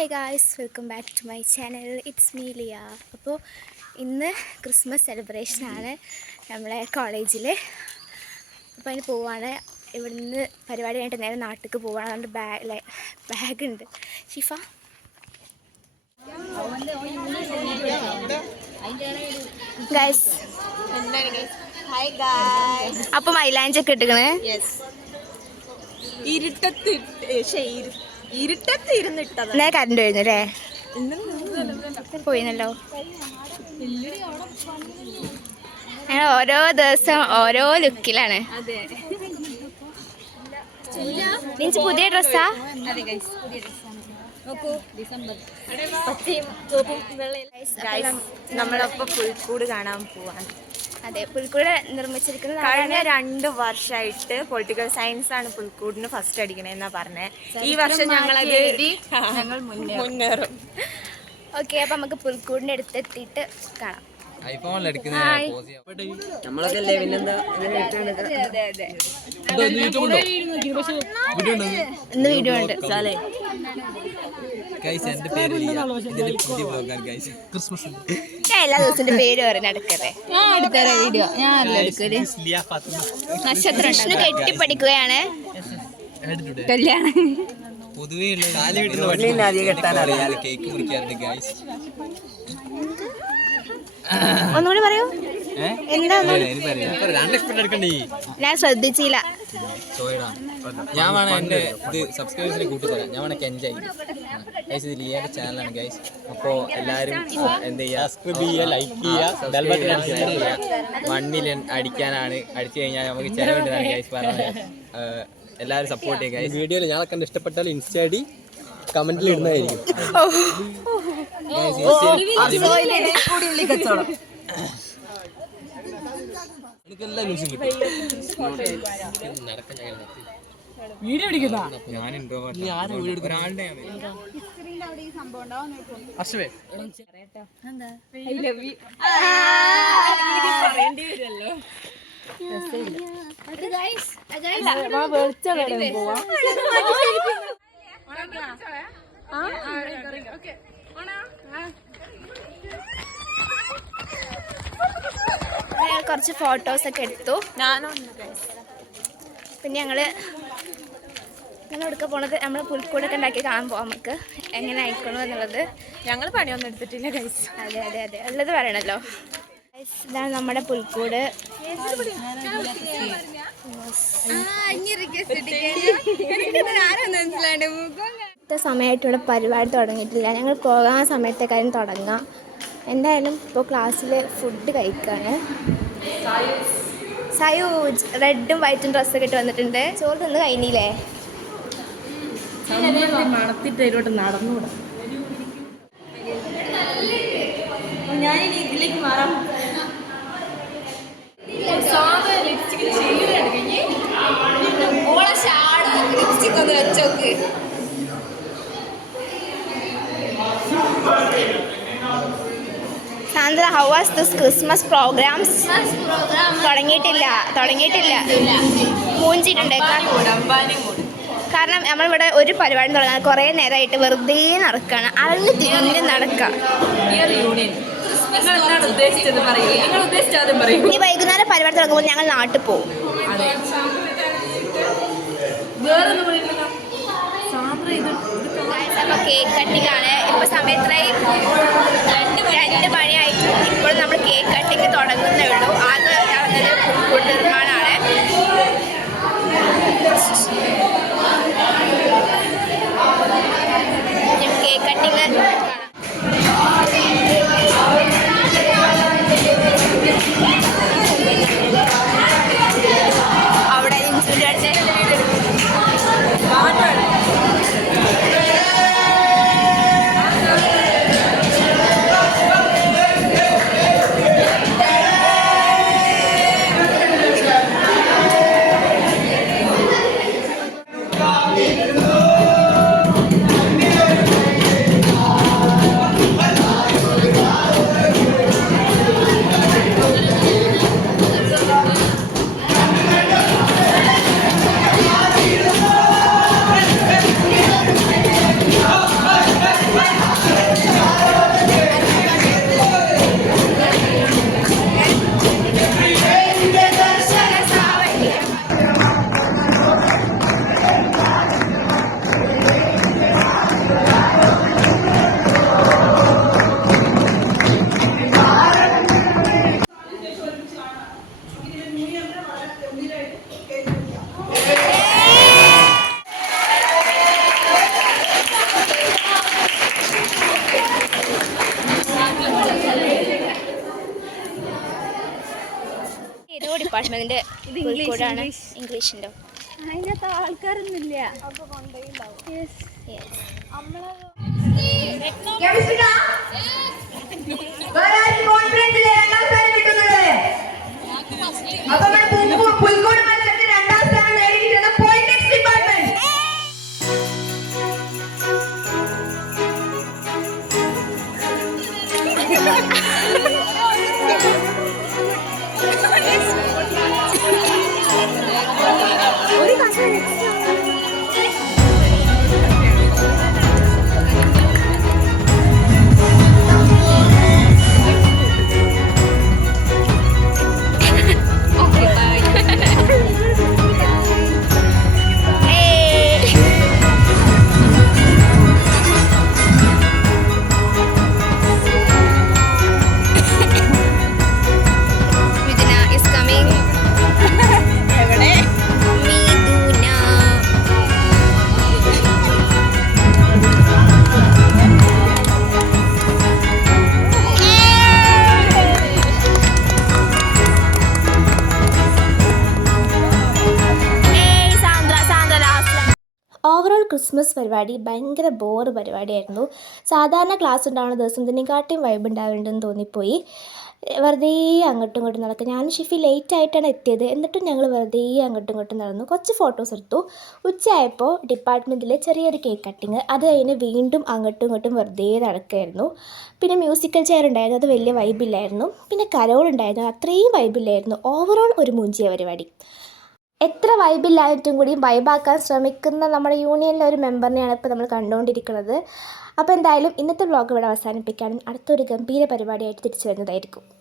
Hey guys, welcome back to my channel. It's me Liya. അപ്പോൾ ഇന്ന് Christmas സെലിബ്രേഷനാണ് നമ്മളെ കോളേജിൽ. അപ്പോൾ അതിന് പോവാണ്. ഇവിടുന്ന് പരിപാടി കഴിഞ്ഞിട്ട് നേരെ നാട്ടിലേക്ക് പോവാണ്. അതുകൊണ്ട് ബാഗ് ഉണ്ട്. ഷിഫ ഗായ്സ്, അപ്പോൾ മൈലാഞ്ചൊക്കെ ഇട്ടിക്കണേ. ഇരുട്ടത്ത് ഇരുന്നിട്ടത് നേരെ കറണ്ട് വരുന്നു അല്ലേ? പോയിന്നല്ലോ. ഞങ്ങൾ ഓരോ ദിവസം ഓരോ ലുക്കിലാണ്. മീൻസ് പുതിയ ഡ്രസ്സാ? നമ്മളപ്പോ പുൽക്കൂട് കാണാൻ പോവാൻ. അതെ, പുൽക്കൂട് നിർമ്മിച്ചിരിക്കുന്നത് കഴിഞ്ഞ 2 വർഷമായിട്ട് പൊളിറ്റിക്കൽ സയൻസ് ആണ് പുൽക്കൂടിന് ഫസ്റ്റ് അടിക്കണേന്നാ പറഞ്ഞേ. ഈ വർഷം ഞങ്ങൾ മുന്നേറും. ഓക്കെ, അപ്പൊ നമുക്ക് പുൽക്കൂടിന്റെ അടുത്തെത്തിയിട്ട് കാണാം. ഇന്ന് വീഡിയോ ഉണ്ട്. എല്ലാ ദിവസത്തിന്റെ പേര് പറഞ്ഞെടുക്കട്ടെ. നക്ഷത്രം കെട്ടിപ്പടിക്കുകയാണ്. കല്യാണം ഒന്നുകൂടി പറയൂ. എന്താ ഞാൻ ശ്രദ്ധിച്ചില്ല. ഞാൻ വേണം എൻ്റെ ഇത് സബ്സ്ക്രൈബേഴ്സിനെ കൂട്ടിത്തരാം. ഞാൻ വേണം എൻജോയ് ഗൈസ്. ഇത് ലിയയുടെ ചാനലാണ് ഗൈസ്. അപ്പോൾ എല്ലാവരും എന്ത് ചെയ്യുക, സബ്സ്ക്രൈബ് ചെയ്യുക, ലൈക്ക് ചെയ്യുക. 1 മില്യൺ അടിക്കാനാണ്. അടിച്ചു കഴിഞ്ഞാൽ നമുക്ക് ചിലവുണ്ടെന്നാണ് ഗൈസ് പറഞ്ഞത്. എല്ലാവരും സപ്പോർട്ട് ചെയ്യുക ഗൈസ്. വീഡിയോയിൽ ഞങ്ങളെ കണ്ട് ഇഷ്ടപ്പെട്ടാൽ ഇൻസ്റ്റ ഐ ഡി കമന്റിൽ ഇടുന്നതായിരിക്കും. എനിക്കെല്ലാ ന്യൂസും കിട്ടും. വീഡിയോ എടുക്കുന്ന ഞാൻ ഒരാളുടെ പറയേണ്ടി വരുമല്ലോ. കുറച്ച് ഫോട്ടോസൊക്കെ എടുത്തു. പിന്നെ ഞങ്ങൾ എടുക്കാൻ പോണത് നമ്മൾ പുൽക്കൂടൊക്കെ ഉണ്ടാക്കി കാണാൻ പോവാം. നമുക്ക് എങ്ങനെ അയക്കണോ എന്നുള്ളത്. ഞങ്ങൾ പണിയൊന്നും എടുത്തിട്ടില്ല ഗൈസ്. അതെ അതെ അതെ, ഉള്ളത് പറയണല്ലോ. ഇതാണ് നമ്മുടെ പുൽക്കൂട്. സമയമായിട്ട് ഇവിടെ പരിപാടി തുടങ്ങിയിട്ടില്ല. ഞങ്ങൾ പോകാൻ സമയത്തേക്കാരും തുടങ്ങാം. എന്തായാലും ഇപ്പോൾ ക്ലാസ്സിൽ ഫുഡ് കഴിക്കുകയാണ്. സയൂജ് റെഡും വൈറ്റും ഡ്രസ്സൊക്കെ ഇട്ട് വന്നിട്ടുണ്ട്. ചോറ് തിന്ന് കഴിഞ്ഞില്ലേ? മണത്തിട്ട് ഇതിലോട്ട് നടന്നുകൂടാ. ഞാനിനി ഇതിലേക്ക് മാറാം. Sandra, how was this Christmas programs? തുടങ്ങിയിട്ടില്ല. മൂഞ്ചിട്ടുണ്ട്. കാരണം നമ്മളിവിടെ ഒരു പരിപാടി തുടങ്ങാൻ കുറേ നേരമായിട്ട് വെറുതെ നടക്കുകയാണ്. അളന്ന് തിരിഞ്ഞ് നടക്കാം. ഇനി വൈകുന്നേരം പരിപാടി തുടങ്ങുമ്പോൾ ഞങ്ങൾ നാട്ടിൽ പോകും. അപ്പോൾ കേക്ക് കട്ടിങ്ങാണ്. ഇപ്പോൾ സമയത്തായി 2 മണിയായിട്ടും ഇപ്പോഴും നമ്മൾ കേക്ക് കട്ടിങ് തുടങ്ങുന്നേ ഉള്ളൂ. ആകെ നടന്നത് പുൽക്കൂട് നിർമ്മാണമാണ്. കേക്ക് കട്ടിങ് അവിടെ ഇൻസുലിൻ്റെ ഡിപ്പാർട്ട്മെന്റിന്റെ കോഴിക്കോടാണ്. ഇംഗ്ലീഷിൻ്റെ അതിനകത്ത് ആൾക്കാരൊന്നുമില്ല. പുൽക്കോട് മത്സരത്തിൽ 2ാം സ്ഥാനം നേടിയിരിക്കുന്ന politics department. Mithuna is coming. Mithuna. Overall Christmas പരിപാടി ഭയങ്കര ബോറ് പരിപാടിയായിരുന്നു. സാധാരണ ക്ലാസ് ഉണ്ടാവുന്ന ദിവസം ഇതിനെക്കാട്ടിയും വൈബ് ഉണ്ടാവേണ്ടെന്ന് തോന്നിപ്പോയി. വെറുതെ അങ്ങോട്ടും ഇങ്ങോട്ടും നടക്കുക. ഞാനും ഷിഫി ലേറ്റ് ആയിട്ടാണ് എത്തിയത്. എന്നിട്ടും ഞങ്ങൾ വെറുതെ അങ്ങോട്ടും ഇങ്ങോട്ടും നടന്നു. കുറച്ച് ഫോട്ടോസ് എടുത്തു. ഉച്ചയായപ്പോൾ ഡിപ്പാർട്ട്മെൻറ്റിലെ ചെറിയൊരു കേക്ക് കട്ടിങ്. അത് കഴിഞ്ഞ് വീണ്ടും അങ്ങോട്ടും ഇങ്ങോട്ടും വെറുതെ നടക്കുമായിരുന്നു. പിന്നെ മ്യൂസിക്കൽ ചെയർ ഉണ്ടായിരുന്നു, അത് വലിയ വൈബില്ലായിരുന്നു. പിന്നെ കരോൾ ഉണ്ടായിരുന്നു, അത്രയും വൈബില്ലായിരുന്നു. ഓവറോൾ ഒരു മൂഞ്ചിയ പരിപാടി. എത്ര വൈബില്ലായിട്ടും കൂടി വൈബാക്കാൻ ശ്രമിക്കുന്ന നമ്മുടെ യൂണിയനിലെ ഒരു മെമ്പറിനെയാണ് ഇപ്പോൾ നമ്മൾ കണ്ടുകൊണ്ടിരിക്കുന്നത്. അപ്പോൾ എന്തായാലും ഇന്നത്തെ വ്ളോഗ് ഇവിടെ അവസാനിപ്പിക്കാനും അടുത്തൊരു ഗംഭീര പരിപാടിയായിട്ട് തിരിച്ചു വരുന്നതായിരിക്കും.